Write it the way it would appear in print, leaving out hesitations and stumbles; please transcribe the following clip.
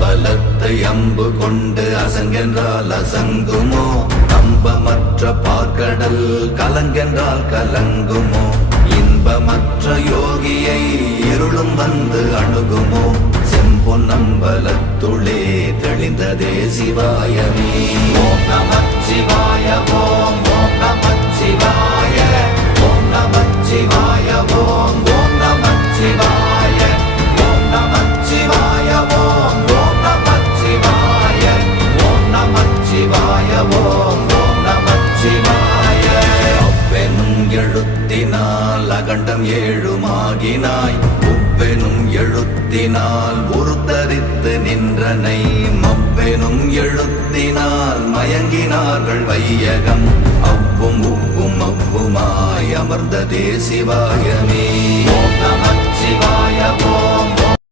அம்பலத்தை அம்பு கொண்டு அசங்கென்றால் அசங்குமோ? நம்பமற்ற பார்க்கடல் கலங்கென்றால் கலங்குமோ? இன்பமற்ற யோகியை இருளும் வந்து அணுகுமோ? செம்பொன்னம்பலத்துளே தெளிந்ததே சிவாயமே. ஓம் நமச்சிவாய ஓம் ஓம் நமச்சிவாய ஓம் நமச்சிவாய ஓம் ஓம் நமச்சிவாய ஓம் நமச்சிவாய ஓம் ஓம் நமச்சிவாய ஓம் நமச்சிவாய ஓம் ஓம் நமச்சிவாய. அவ்வெனும் எழுத்தினால் அகண்டம் ஏழுமாகினாய், உவ்வெனும் எழுத்தினால் உருத்தரித்து நின்றனை, மவ்வெனும் எழுத்தினால் மயங்கினார்கள் வையகம். அவ்வும் உவ்வும் அவ்வுமாய் அமர்ந்ததே சிவாயமே. ஓம் நமச்சிவாய ஓம்